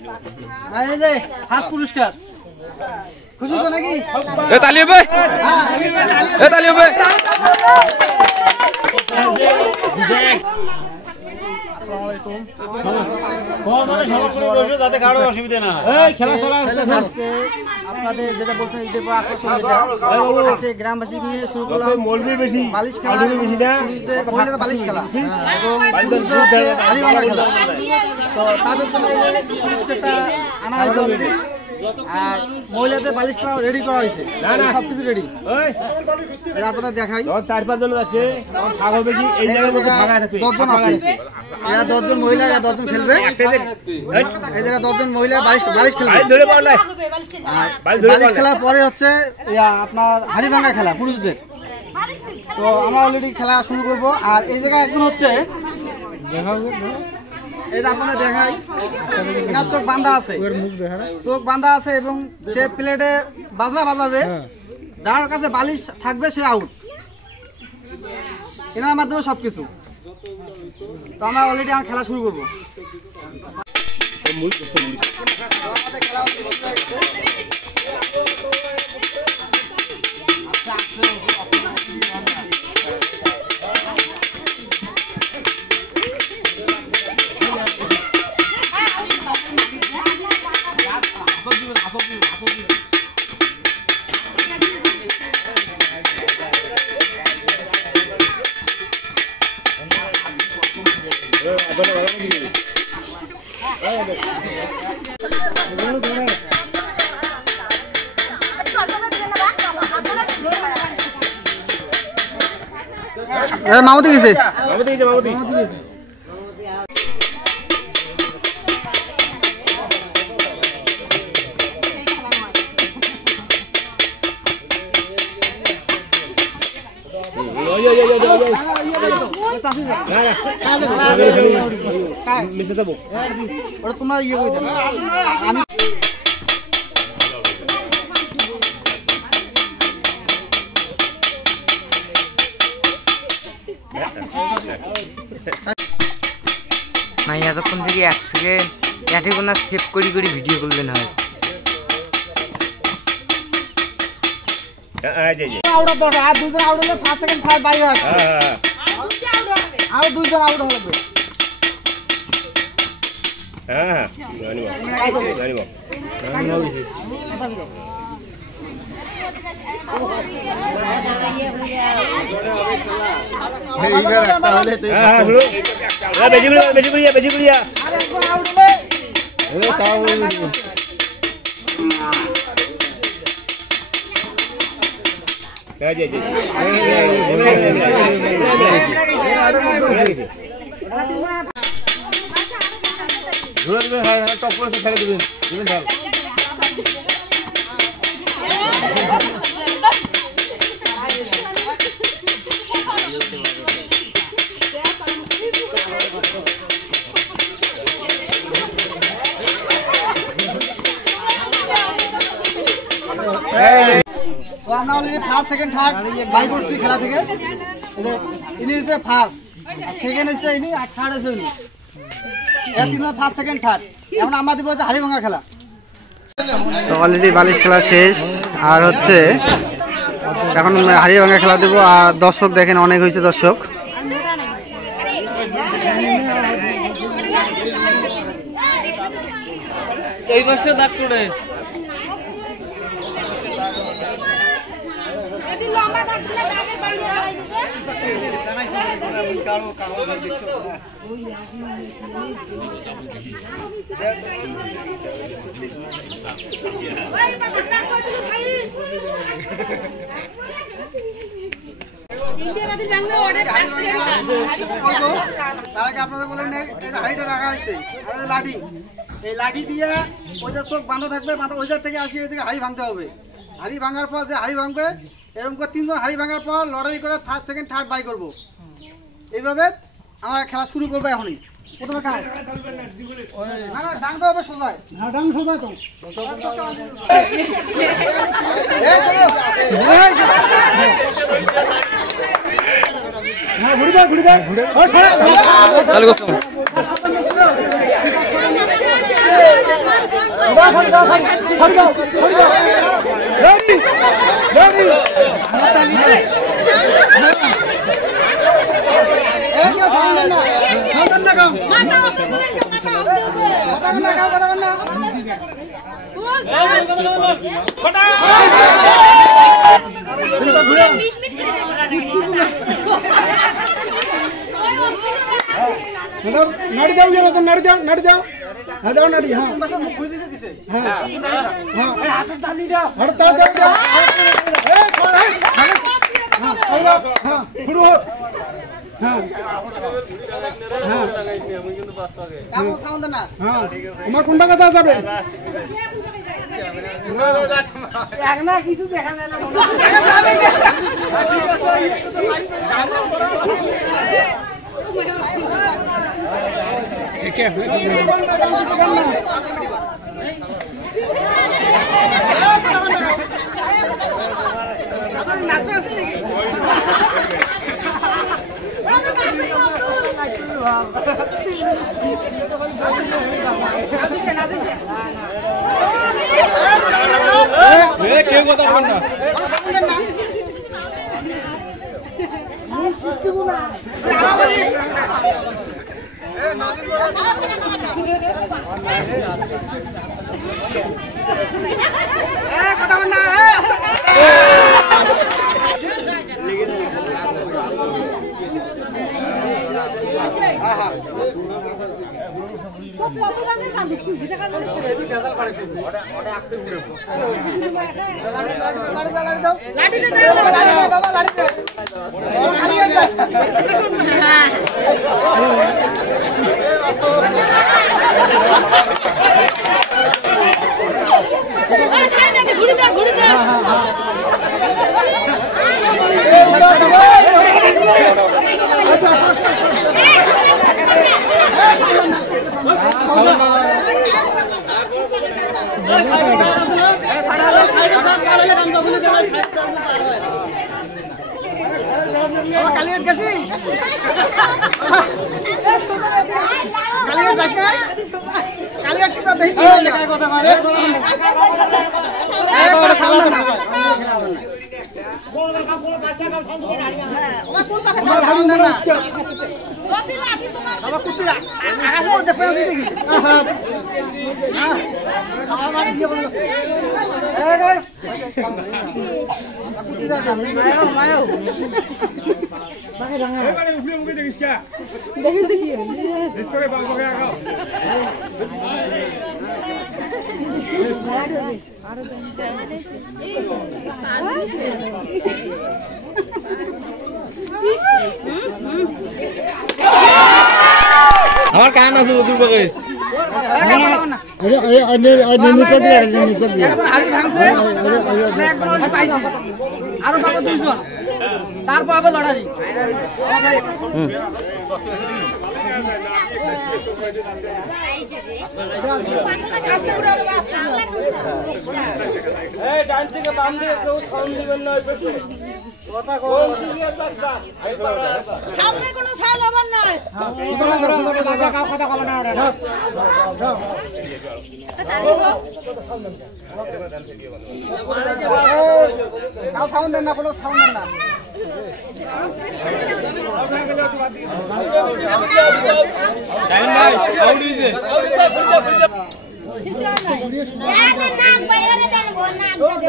এই যে ফার্স্ট পুরস্কার খুশি তো নাকি এ তালি হবে এ তালি হবে আসসালামু আলাইকুম কোন ধরে সবাই করে বসে যাতে কারো অসুবিধা না হয় এই খেলা চলা আজকে আপনাদের যেটা বলছেন ঈদের পর আকর্ষণ যেটা আছে গ্রামবাসী নিয়ে শুরু করলাম মলবি বেশি বালিশ খেলা বেশি না মহিলাদের বালিশ খেলা এবং হাড়িভাঙা খেলা তো তাদের জন্য পুরস্কারটা আনা হয়েছে অলরেডি আর মহিলাদের বালিশ খেলা রেডি করা হয়েছে সবকিছু রেডি আপনাদের দেখাই 4-5 জন আছে ভাগ হবে কি এই জায়গায় ভাগ আছে 10 জন আছে এরা 10 জন মহিলা এরা 10 জন খেলবে এই জায়গা 10 জন মহিলা বালিশ খেলবে ধরে পাও না বালিশ খেলা পরে হচ্ছে আপনার হাড়িভাঙা খেলা পুরুষদের তো আমরা অলরেডি খেলা শুরু করব আর এই জায়গায় একজন হচ্ছে এই যে আপনাদের দেখাই এনার চোখ বাঁধা আছে চোখ বাঁধা আছে এবং সে প্লেটে বাজনা বাজাবে যার কাছে বালিশ থাকবে সে আউট এনার মাধ্যমে সবকিছু তো আমরা অলরেডি আর খেলা শুরু করবো মামুদি গেছে ওটা তোমার ইয়ে করে দেবে আমি ভাই এতক্ষণ থেকে 1 সেকেন্ড এটি কোনো সেভ করি ভিডিও করলেন হয় আউট দরকার আর দুজন আউট হলে 5 সেকেন্ড থার্ড বাই হয় আর দুজন আউট হয়ে যাবে হ্যাঁ জানিব টপ করে খেলে দিবেন আমরা already first second third bye করছি খেলা থেকে ইনি হচ্ছে ফার্স্ট সেকেন্ড হচ্ছে ইনি আর থার্ড হচ্ছে উনি এরা তিনজন ফার্স্ট সেকেন্ড থার্ড এখন আমরা দিব হচ্ছে হাড়িভাঙা খেলা তো অলরেডি বালিশ খেলা শেষ আর হচ্ছে এখন হাড়িভাঙা খেলা দেবো আর দর্শক দেখেন অনেক হয়েছে দর্শক এই পাশে দাগ করে আপনাদের বলেন হাড়িটা রাখা হয়েছে লাঠি এই লাঠি দিয়ে ওইটা চোখ বাঁধা থাকবে ওই জায়গা থেকে আসি ওইদিকে হাড়ি ভাঙতে হবে হাড়ি ভাঙার পর যে হাড়ি ভাঙবে এরকম করে 3 জন হাড়ি ভাঙার পর লড়াই করে ফার্স্ট সেকেন্ড থার্ড বাই করবো এইভাবে আমার খেলা শুরু করবো এখনই প্রথমে খায় না না ডাং তো হবে সোজায় না ডাং সোজা তো ঘুরে যা চালু করছো নাড়ি দাও গেলে তো নাড়ি দাও হ্যাঁ দাও নাড়ি হ্যাঁ শুরু হোক আমার কোনটা কথা যাবে কিছু দেখা যায় না ठीक है কেউ কথা বল না কথা বল না কালিয়াট গেছি কালিয়াট যাস না কালিয়াট কি তো বেশি লেখায় কথা মারে আমার কান আছে দুধ পাকে আরো পাবো 2 জন তারপর আবার লড়াই এই ডান থেকে বাম দিকে কেউ সাউন্ড দিবেন না ওই পাশে কথা কোন সামনে কোনো সাউন্ড হবে না কথা বলা না সাউন্ড দেন না কোনো সাউন্ড দেন না সাইন ভাই সাউন্ড দিছে নাক বাইরে দেন বল নাক দে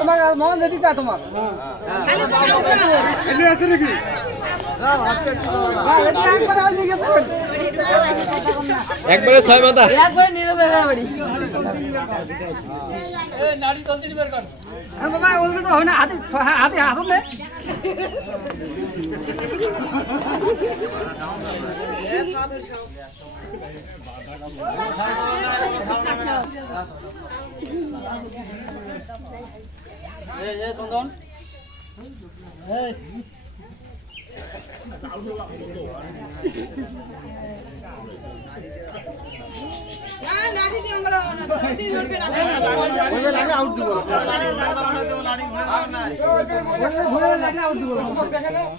তোমার মন যেতে চায় তোমার আছে নাকি একবারে 6 মাথা একবারে নীরবে বাড়ি বাবা ওগুলো তো হয় না হাতে হাতে হাতে চন্দন লাঠি দিয়ে অঙ্গলা লাঠি ধরবে না আউট দিব আউট দিব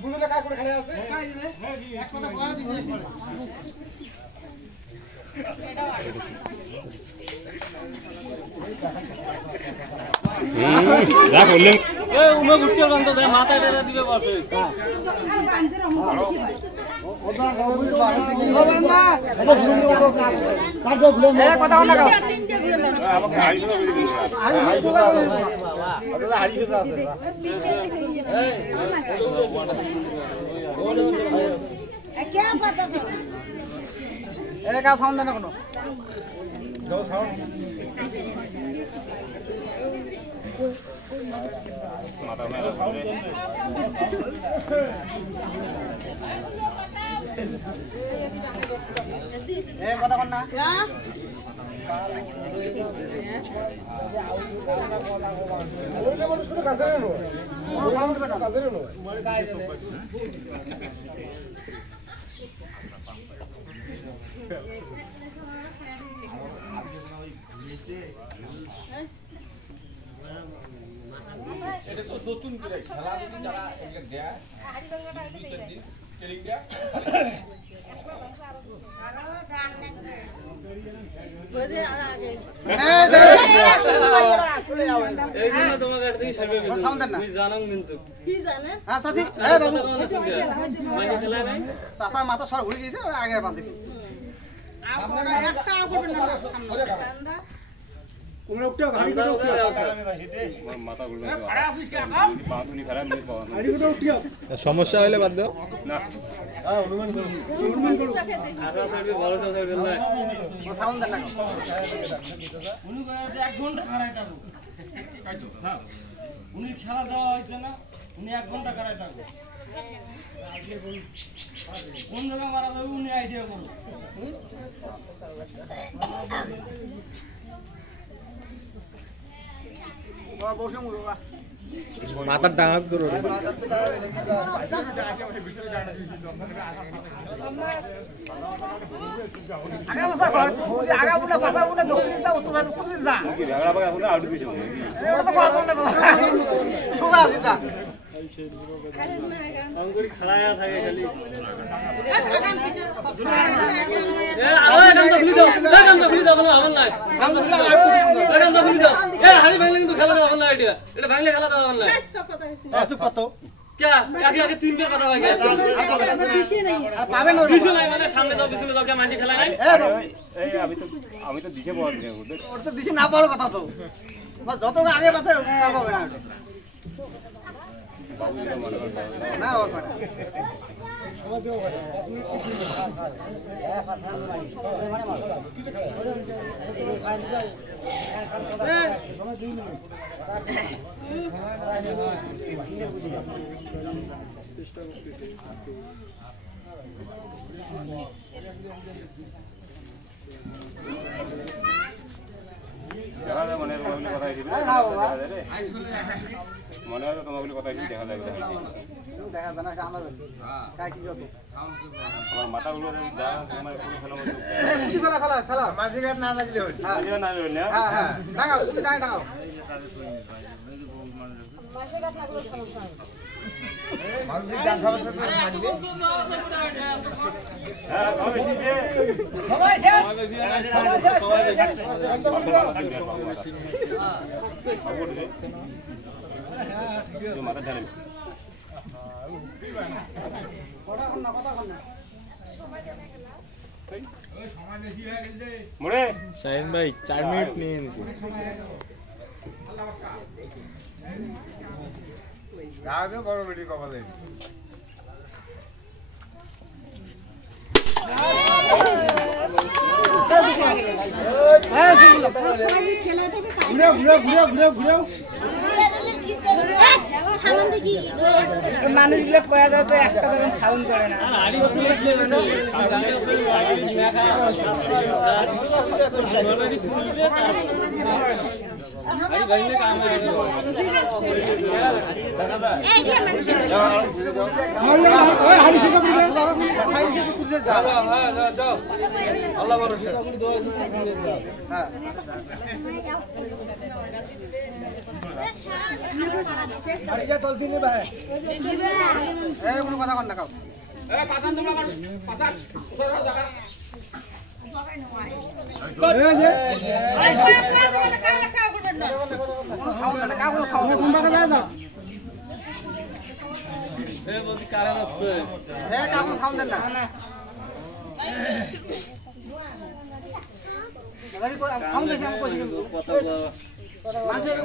বুঝলে কাজ করে খালি আছে এক কথা কয়া দিছে রাখ বললেন এই উমে গুটকে বান্ধ দে মাথাটা দিবে বসে কথা বল না তিনটে ঘুরে নেন কে পাতা তো এর কাজ সাউন্ড না কোনো কথা বল না মানুষ কোনো কাজের নয় কাজের নয় এটা তো নতুন করে খেলা যদি যারা এগুলো দেয় ট্রেনিং দেয় এইগুলো তোমার কাছ থেকে সার্ভে করতে সাউন্ড না তুমি জানো কিন্তু কি জানেন হ্যাঁ চাচি এই বাবু মানে খেলা নাই চাচার মাথা সর ঘুরে গেছে আগের পাশে আপনারা একটা করবেন না ঠান্ডা তোমরা উঠো গাড়ি করে উঠো মাথা ঘুরবে গাড়ি করে উঠিও সমস্যা হলে বাদ দাও না অনুমান করুন আগা সাইডে ভালো তো সাইডে না সাউন্ড দেন না উনি এক ঘন্টা খাড়াই থাকবো উনি খেলা দেওয়া হয়েছে না উনি 1 ঘন্টা খাড়াই থাকবো কোন জায়গায় মারা যাবে উনি আইডিয়া করুন বসে মুড়ো মাথার ডাঙা ধরো আগা বসা কর আগা বুনা পাছা বুনা দক্ষিণটা উত্তর উত্তর যা ঝগড়া পাকা এখন আউট দিছো ওটা তো কথা বল না সোজা আছে যা অঙ্কুরি খাড়ায়া থাকে খালি এ আরে গামছা খুলি দাও গামছা খুলি দাও কোনো আমল নাই গামছা খুলি দাও এ হাড়ি ভাঙলে কিন্তু খেলা দাও আমল নাই এটা ভাঙলে খেলা দাও আমল নাই চুপ কত কে আগে আগে 3 বার কথা হয়ে গেছে আর পাবে না কিছু নাই মানে সামনে যাও পিছনে যাও কে মাঝে খেলা নাই এই আমি তো দিশে বল দিই ওর তো দিশে না পাওয়ার কথা তো যত আগে পাশে না পাবে না না বাবা মনে হয় তোমাগুলো কথা দেখা যাবে দেখা জানা আমার কাজ কি করব আমার মাথাগুলো যা তোমার পুরো খেলা মতো খেলা খেলা খেলা মাঝে ঘাট না লাগলে হয় না লাগলে না হ্যাঁ হ্যাঁ টাঙাও তুমি টাঙাও মাঝে গান খাওয়া তো লাগবে হ্যাঁ সবাই শিখে সবাই শেষ মাথা ঢালে মোড়ে শাহিন ভাই 4 মিনিট নিয়ে নিছি আগে বড় বেটি কপালে ঘুরে ঘুরে ঘুরে ঘুরে ঘুরে মানুষগুলো কয়া দাও তো একটা তখন সাউন্ড করে না হাড়ি শেষ করে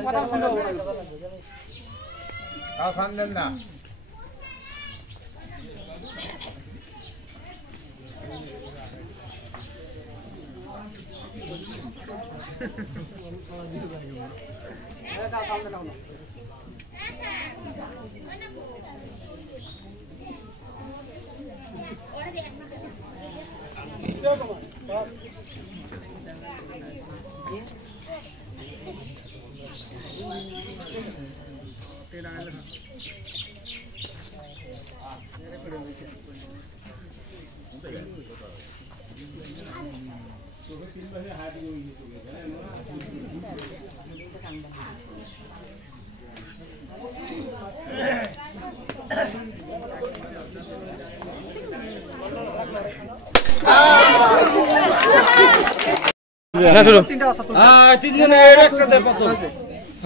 কথা কন না কাউ না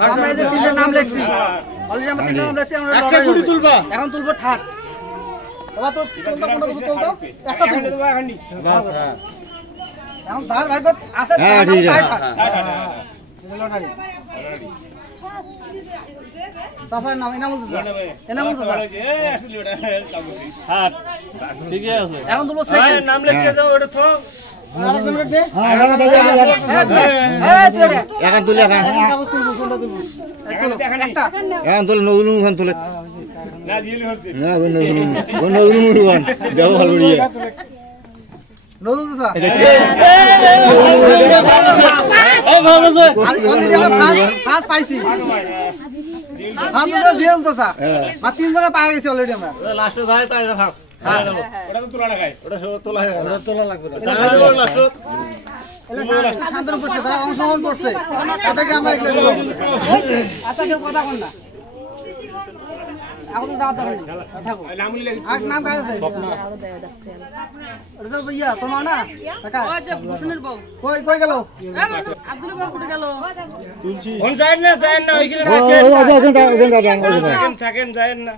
আমরা এই যে তিনটা নাম লিখছি অলরেডি আমরা তিনটা নাম লিখছি আমরা একটা গুটি তুলবা এখন তুলবো ঠাট বাবা তো তুলতো কোনটা কিছু তুলতো একটা তুলবো বাস হ্যাঁ এখন ধার ভাগ্য আছে হ্যাঁ ঠিক আছে এটা লটারি সাফার নাম এনামুল স্যার এনামুল স্যার হাত ঠিক আছে এখন তুলবো সেকেন্ড নাম লিখে দাও ওটা তো আরেকজন দে হ্যাঁ এখন তুলে এখন কাগজ তুলবো কোনটা তুলবো একটা এখন তুলে নজরুল মুখান তুলে না দিলে হচ্ছে না নজরুল মুখান দেখো ভালো করিয়ে নজরুল স্যার ও ভালো আছে অলরেডি আমরা ফার্স্ট পাইছি ফার্স্ট জেল তো স্যার আর তিনজনে পাই গেছি অলরেডি আমরা লাস্টে যায় তাই ফার্স্ট ওটা তো তোলা লাগাই ওটা তোলা লাগবে লাস্ট শান্তনু করছে তারা অংশগ্রহণ করছে তাদেরকে আমরা এগুলো দেবো আচ্ছা কেউ কথা বল না এখন তো যাওয়ার দরকার নেই থাকো আর নাম কাজ আছে ওটা তো ভাইয়া তোমার না কাকা ভূষণের বউ কই কই গেল আব্দুল বাবু কোথায় গেল কোন যায় না ওইখানে থাকেন যায় না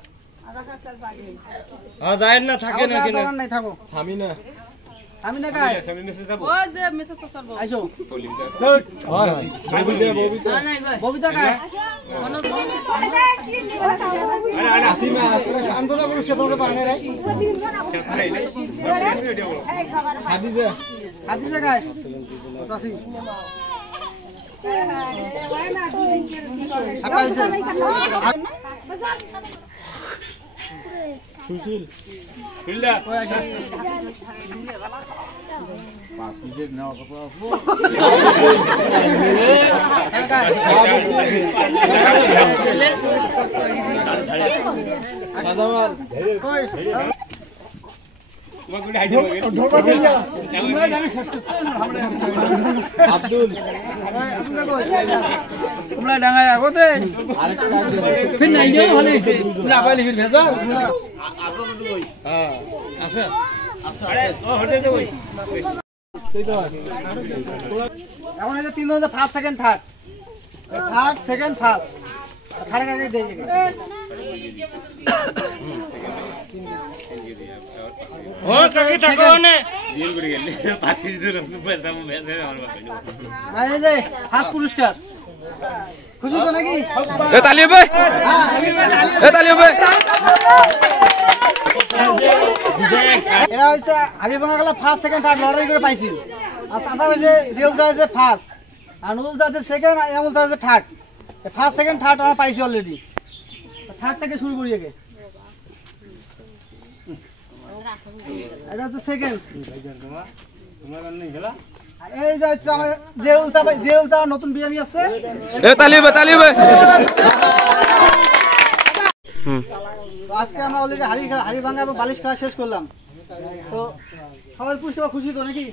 হ্যাঁ যায় না থাকেন থাকেন ওইখানে নাই থাকো স্বামী না আমি না কাজ স্বামী মেসে যাব ও যে মেসেজ সসার বউ আইসো না নাই ভাই ববিতা কাজ শান্তনা করে সে তোমরা বানায় রে হাদিজা কাজ সাসি সুশীল ফিল্ডা আব্দুল তোমরা ডাঙায় আগতে ফির নাই যাও ভালো হইছে না পাইলে ফির ভেজা হ্যাঁ আছে আরে ও হটে দে ওই এখন এই যে তিন জনের first second third third second first third কাকে দেই ও কাকি থাকো নে দিল করে গেল পাতি দিল পয়সা মেসে আমার বাবা আর এই যে ফার্স্ট পুরস্কার খুশি তো নাকি এ তালি হবে এ তালি হবে এরা হইছে আলিবাঙ্গা গেলা ফার্স্ট সেকেন্ড থার্ড লটারি করে পাইছিল আর চাচা হয়েছে রিউল আছে ফার্স্ট, আর নুরুল আছে সেকেন্ড, আর এনামুল আছে থার্ড। ফার্স্ট সেকেন্ড থার্ড আমরা পাইছি অলরেডি। থার্ড থেকে শুরু করি আগে। এটা হচ্ছে সেকেন্ড। এই যে হচ্ছে আমার জেউল চা নতুন বিরিয়ানি আছে। তো আজকে আমরা অলরেডি হাড়ি ভাঙা এবং বালিশ খেলা শেষ করলাম। তো সবাই খুশি তো নাকি?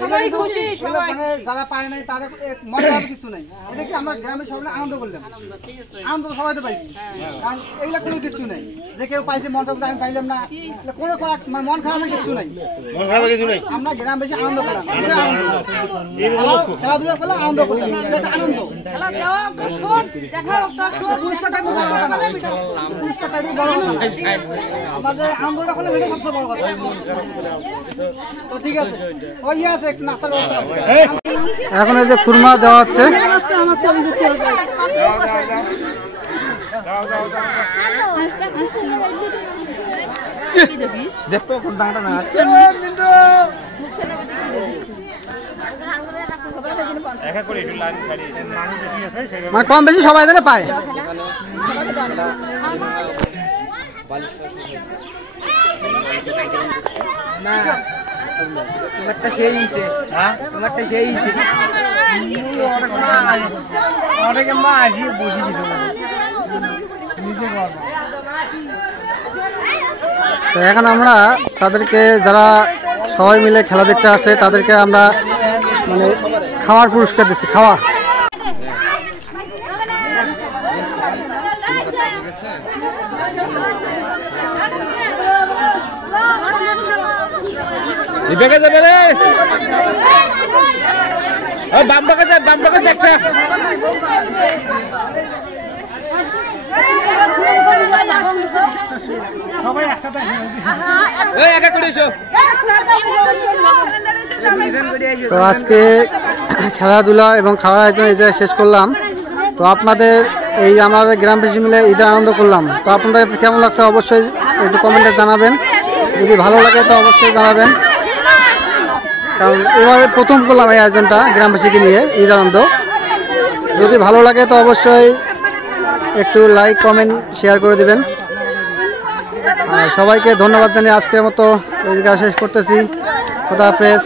সবাই খুশি, সবাই মানে যারা পায় নাই তারা মনে হবে কিছু নাই। এটা কি আমরা গ্রামের সবাই আনন্দ করলাম, আনন্দ তো সবাই তো পাইছি। কারণ এইগুলা কোনো কিছু নাই যে কেউ পাইছে মনটা আমি পাইলাম না, কোনো মানে মন খারাপের কিছু নাই। আমরা গ্রাম বেশি আনন্দ করলাম, খেলাধুলা করলাম, আনন্দ করলাম, এটা আনন্দ। পুরস্কারটা একটু বড় কথা না, পুরস্কারটা একটু বড় কথা না, আমাদের আনন্দটা করলাম এটা সবচেয়ে বড় কথা। তো ঠিক আছে, ওই আছে নাস্তার ব্যবস্থা আছে। এখন এই যে খুরমা দেওয়া হচ্ছে। মানে কম বেশি সবাই ধরে পায়। তো এখন আমরা তাদেরকে যারা সবাই মিলে খেলা দেখতে আসছে তাদেরকে আমরা মানে খাওয়ার পুরস্কার দিচ্ছি। খাওয়া যাবে রে, বাম পাকে একটা তো আজকে খেলাধুলা এবং খাওয়ার আয়োজন এই জায়গায় শেষ করলাম। তো আপনাদের এই আমাদের গ্রামবাসী মিলে ঈদের আনন্দ করলাম। তো আপনাদের কাছে কেমন লাগছে অবশ্যই একটু কমেন্টে জানাবেন। যদি ভালো লাগে তো অবশ্যই জানাবেন, কারণ এবারে প্রথম করলাম এই আয়োজনটা গ্রামবাসীকে নিয়ে ঈদ আনন্দ। যদি ভালো লাগে তো অবশ্যই একটু লাইক কমেন্ট শেয়ার করে দিবেন। আর সবাইকে ধন্যবাদ জানিয়ে আজকের মতো এই জায়গা শেষ করতেছি। খোদা হাফেজ।